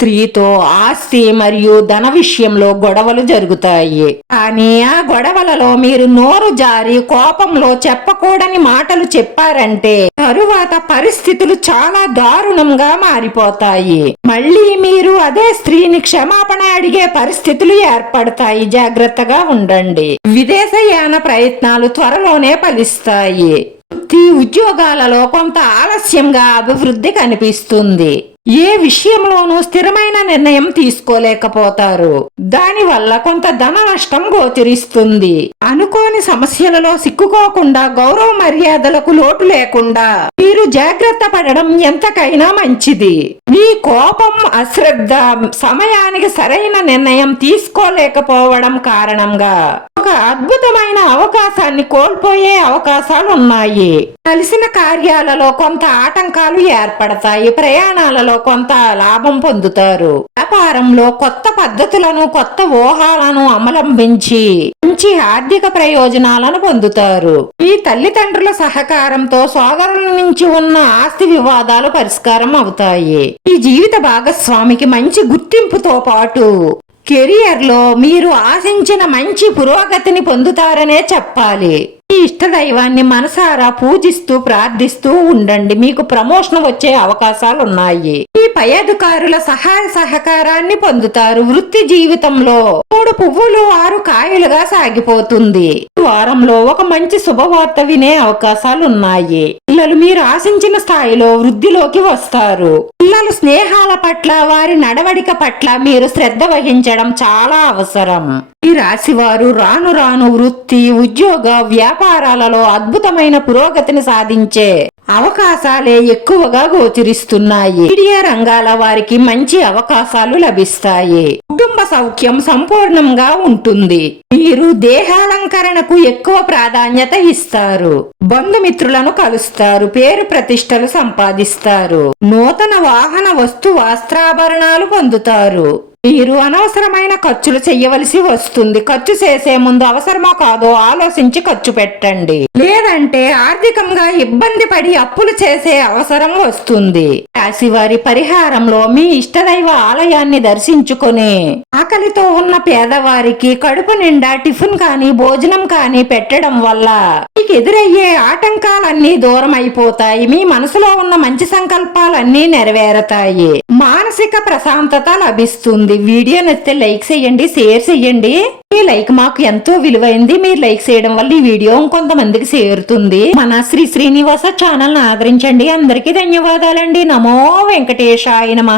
స్త్రీతో ఆస్తి మరియు ధన విషయంలో గొడవలు జరుగుతాయి. కానీ ఆ గొడవలలో మీరు నోరు జారి కోపంలో చెప్పకూడని మాటలు చెప్పారంటే తరువాత పరిస్థితులు చాలా దారుణంగా మారిపోతాయి. మళ్ళీ మీరు అదే స్త్రీని క్షమాపణ అడిగే పరిస్థితులు ఏర్పడతాయి. జాగ్రత్తగా ఉండండి. విదేశయాన ప్రయత్నాలు త్వరలోనే ఫలిస్తాయి. వృత్తి ఉద్యోగాలలో కొంత ఆలస్యంగా అభివృద్ధి కనిపిస్తుంది. ఏ విషయంలోనూ స్థిరమైన నిర్ణయం తీసుకోలేకపోతారు. దానివల్ల కొంత ధన నష్టం గోచరిస్తుంది. అనుకోని సమస్యలలో సిక్కుకోకుండా గౌరవ మర్యాదలకు లోటు లేకుండా మీరు జాగ్రత్త పడడం ఎంతకైనా మంచిది. మీ కోపం అశ్రద్ధ సమయానికి సరైన నిర్ణయం తీసుకోలేకపోవడం కారణంగా అద్భుతమైన అవకాశాన్ని కోల్పోయే అవకాశాలు ఉన్నాయి కలిసిన కార్యాలలో కొంత ఆటంకాలు ఏర్పడతాయి. ప్రయాణాలలో కొంత లాభం పొందుతారు. వ్యాపారంలో కొత్త పద్ధతులను కొత్త ఊహాలను అవలంబించి మంచి ఆర్థిక ప్రయోజనాలను పొందుతారు. ఈ తల్లిదండ్రుల సహకారంతో సోదరుల నుంచి ఉన్న ఆస్తి వివాదాలు పరిష్కారం అవుతాయి. ఈ జీవిత భాగస్వామికి మంచి గుర్తింపుతో పాటు కెరియర్లో మీరు ఆశించిన మంచి పురోగతిని పొందుతారనే చెప్పాలి. ఇష్ట దైవాన్ని మనసారా పూజిస్తూ ప్రార్థిస్తూ ఉండండి. మీకు ప్రమోషన్ వచ్చే అవకాశాలు ఉన్నాయి ఈ పై అధికారుల సహాయ సహకారాన్ని పొందుతారు వృత్తి జీవితంలో. మూడు పువ్వులు ఆరు కాయలుగా సాగిపోతుంది. వారంలో ఒక మంచి శుభవార్త వినే అవకాశాలు ఉన్నాయి పిల్లలు మీరు ఆశించిన స్థాయిలో వృద్ధిలోకి వస్తారు. పిల్లలు స్నేహాల పట్ల వారి నడవడిక పట్ల మీరు శ్రద్ధ వహించడం చాలా అవసరం. రాశివారు రాను రాను వృత్తి ఉద్యోగ వ్యాపారాలలో అద్భుతమైన పురోగతిని సాధించే అవకాశాలే ఎక్కువగా గోచరిస్తున్నాయి. మీడియా రంగాల వారికి మంచి అవకాశాలు లభిస్తాయి. కుటుంబ సౌఖ్యం సంపూర్ణంగా ఉంటుంది. మీరు దేహాలంకరణకు ఎక్కువ ప్రాధాన్యత ఇస్తారు. బంధుమిత్రులను కలుస్తారు పేరు ప్రతిష్టలు సంపాదిస్తారు. నూతన వాహన వస్తు వస్త్రాభరణాలు పొందుతారు. మీరు అనవసరమైన ఖర్చులు చెయ్యవలసి వస్తుంది. ఖర్చు చేసే ముందు అవసరమో కాదో ఆలోచించి ఖర్చు పెట్టండి. లేదంటే ఆర్థికంగా ఇబ్బంది పడి అప్పులు చేసే అవసరం వస్తుంది. రాశివారి పరిహారంలో మీ ఇష్టదైవ ఆలయాన్ని దర్శించుకొని ఆకలితో ఉన్న పేదవారికి కడుపు నిండా టిఫిన్ కానీ భోజనం కానీ పెట్టడం వల్ల మీకు ఎదురయ్యే ఆటంకాలన్నీ దూరం అయిపోతాయి మీ మనసులో ఉన్న మంచి సంకల్పాలన్నీ నెరవేరతాయి. మానసిక ప్రశాంతత లభిస్తుంది. వీడియో నచ్చితే లైక్ చేయండి షేర్ చేయండి. ఈ లైక్ మాకు ఎంతో విలువైంది. మీరు లైక్ చేయడం వల్ల ఈ వీడియో ఇంకొంతమందికి చేరుతుంది. మన శ్రీ శ్రీనివాస ఛానల్ ఆదరించండి. అందరికీ ధన్యవాదాలండి. నమో వెంకటేశాయ నమ.